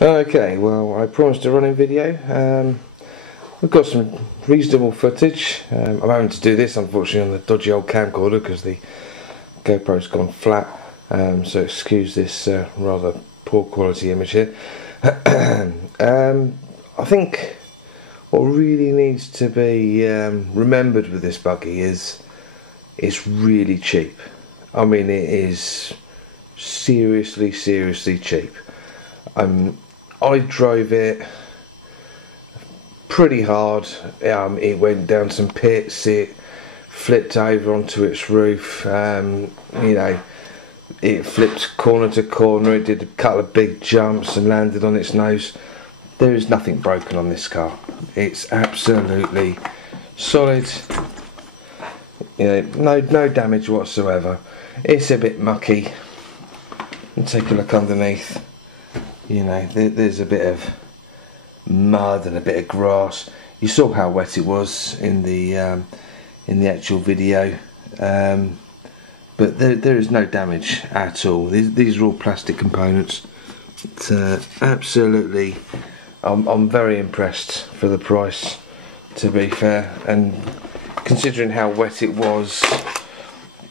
Okay, well, I promised a running video. We've got some reasonable footage. I'm having to do this unfortunately on the dodgy old camcorder because the GoPro's gone flat, so excuse this rather poor quality image here. I think what really needs to be remembered with this buggy is it's really cheap. I mean, it is seriously cheap. I drove it pretty hard. It went down some pits, it flipped over onto its roof, you know, it flipped corner to corner, it did a couple of big jumps and landed on its nose. There is nothing broken on this car. It's absolutely solid, you know, no damage whatsoever. It's a bit mucky. And take a look underneath. You know, there's a bit of mud and a bit of grass. You saw how wet it was in the actual video, but there is no damage at all. These are all plastic components. It's absolutely, I'm very impressed for the price, to be fair, and considering how wet it was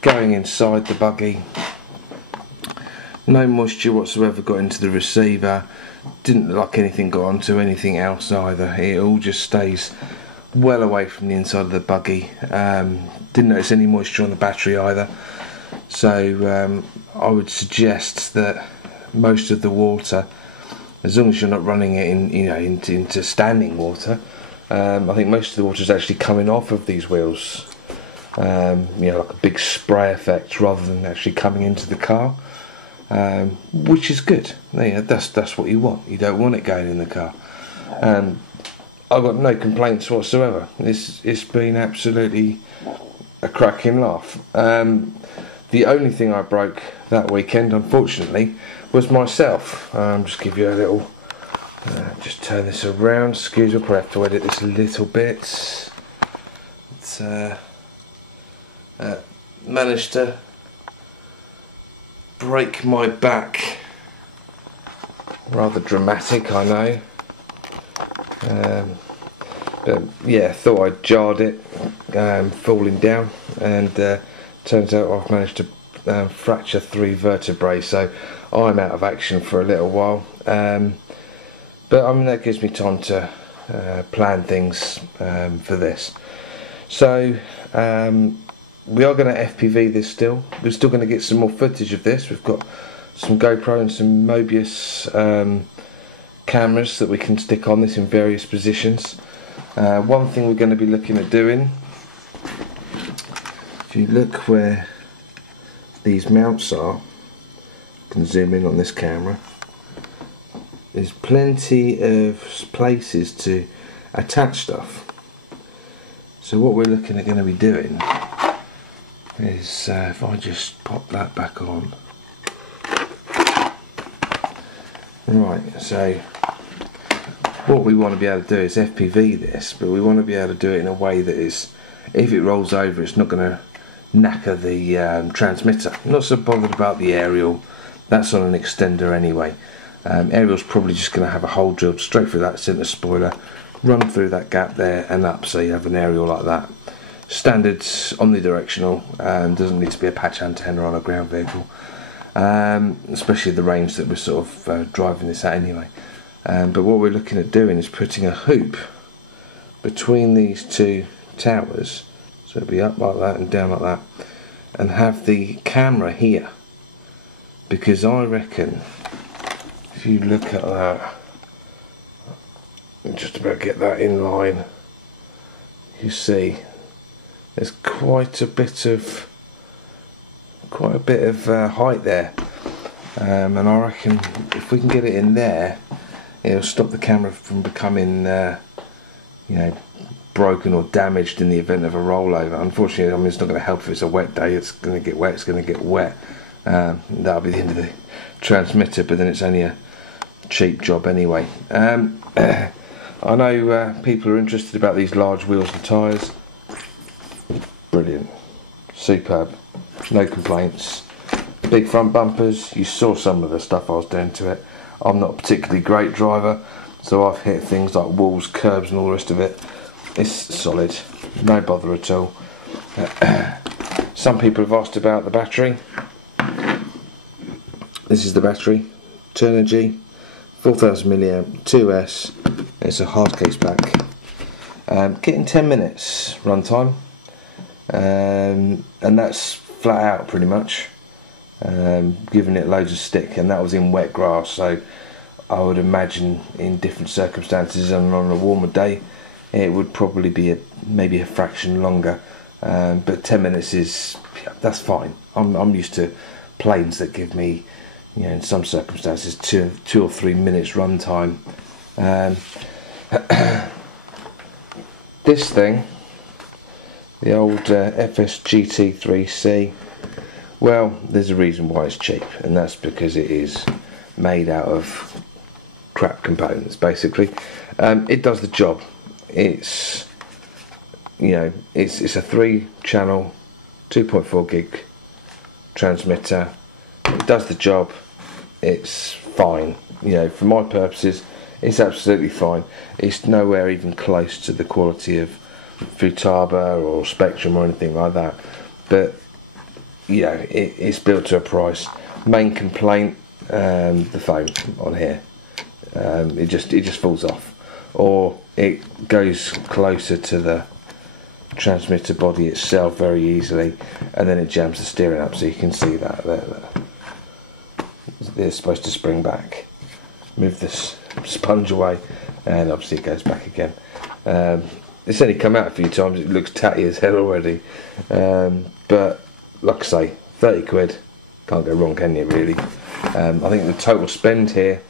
going inside the buggy. No moisture whatsoever got into the receiver. Didn't look like anything got onto anything else either. It all just stays well away from the inside of the buggy. Didn't notice any moisture on the battery either. So I would suggest that most of the water, as long as you're not running it in, you know, into standing water, I think most of the water is actually coming off of these wheels. You know, like a big spray effect rather than actually coming into the car. Which is good. Yeah, that's what you want. You don't want it going in the car. I've got no complaints whatsoever. It's been absolutely a cracking laugh. The only thing I broke that weekend, unfortunately, was myself. Just give you a little. Just turn this around. Excuse me, I'll probably have to edit this a little bit. It's managed to break my back. Rather dramatic, I know. But yeah, thought I jarred it falling down, and turns out I've managed to fracture 3 vertebrae, so I'm out of action for a little while. But I mean, that gives me time to plan things for this. So we are going to FPV this still. We're still going to get some more footage of this. We've got some GoPro and some Mobius cameras that we can stick on this in various positions. One thing we're going to be looking at doing, if you look where these mounts are, I can zoom in on this camera, there's plenty of places to attach stuff. So what we're looking at going to be doing is, if I just pop that back on. Right, so what we want to be able to do is FPV this, but we want to be able to do it in a way that is, if it rolls over, it's not going to knacker the transmitter. I'm not so bothered about the aerial, that's on an extender anyway. Aerial's probably just going to have a hole drilled straight through that centre spoiler, run through that gap there and up, so you have an aerial like that. Standard omnidirectional, doesn't need to be a patch antenna on a ground vehicle, especially the range that we're sort of driving this at anyway. But what we're looking at doing is putting a hoop between these two towers, so it'll be up like that and down like that, and have the camera here, because I reckon if you look at that, just about get that in line, you see there's quite a bit of height there, and I reckon if we can get it in there, it'll stop the camera from becoming you know, broken or damaged in the event of a rollover. Unfortunately, I mean, it's not going to help if it's a wet day. It's going to get wet. It's going to get wet. That'll be the end of the transmitter, but then it's only a cheap job anyway. I know people are interested about these large wheels and tyres. Brilliant, superb, no complaints. Big front bumpers, you saw some of the stuff I was doing to it. I'm not a particularly great driver, so I've hit things like walls, curbs and all the rest of it. It's solid, no bother at all. Some people have asked about the battery. This is the battery, Turnigy, 4000 mAh, 2S. It's a hard case back. Getting 10 minutes runtime, and that's flat out pretty much. Giving it loads of stick, and that was in wet grass, so I would imagine in different circumstances and on a warmer day it would probably be maybe a fraction longer, but 10 minutes that's fine. I'm used to planes that give me, you know, in some circumstances 2 or 3 minutes run time. This thing, the old FSGT3C, well, there's a reason why it's cheap, and that's because it is made out of crap components, basically. It does the job. It's, you know, it's a 3-channel 2.4 gig transmitter. It does the job. It's fine, you know, for my purposes it's absolutely fine. It's nowhere even close to the quality of Futaba or Spectrum or anything like that, but you know, it's built to a price. Main complaint, the phone on here, it just falls off, or it goes closer to the transmitter body itself very easily, and then it jams the steering up, so you can see that there. It's supposed to spring back. Move this sponge away, and obviously it goes back again. It's only come out a few times. It looks tatty as hell already, but like I say, 30 quid, can't go wrong, can you, really? I think the total spend here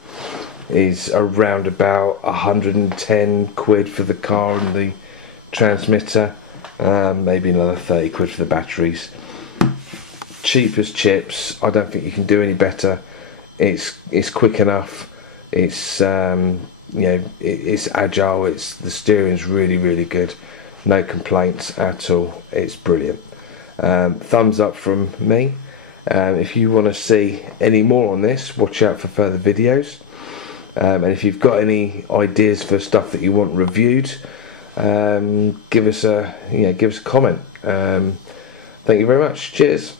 is around about 110 quid for the car and the transmitter, maybe another 30 quid for the batteries. Cheap as chips. I don't think you can do any better. It's quick enough. It's you know, it's agile. The steering's really good. No complaints at all. It's brilliant. Thumbs up from me. If you want to see any more on this, watch out for further videos. And if you've got any ideas for stuff that you want reviewed, give us a comment. Thank you very much. Cheers.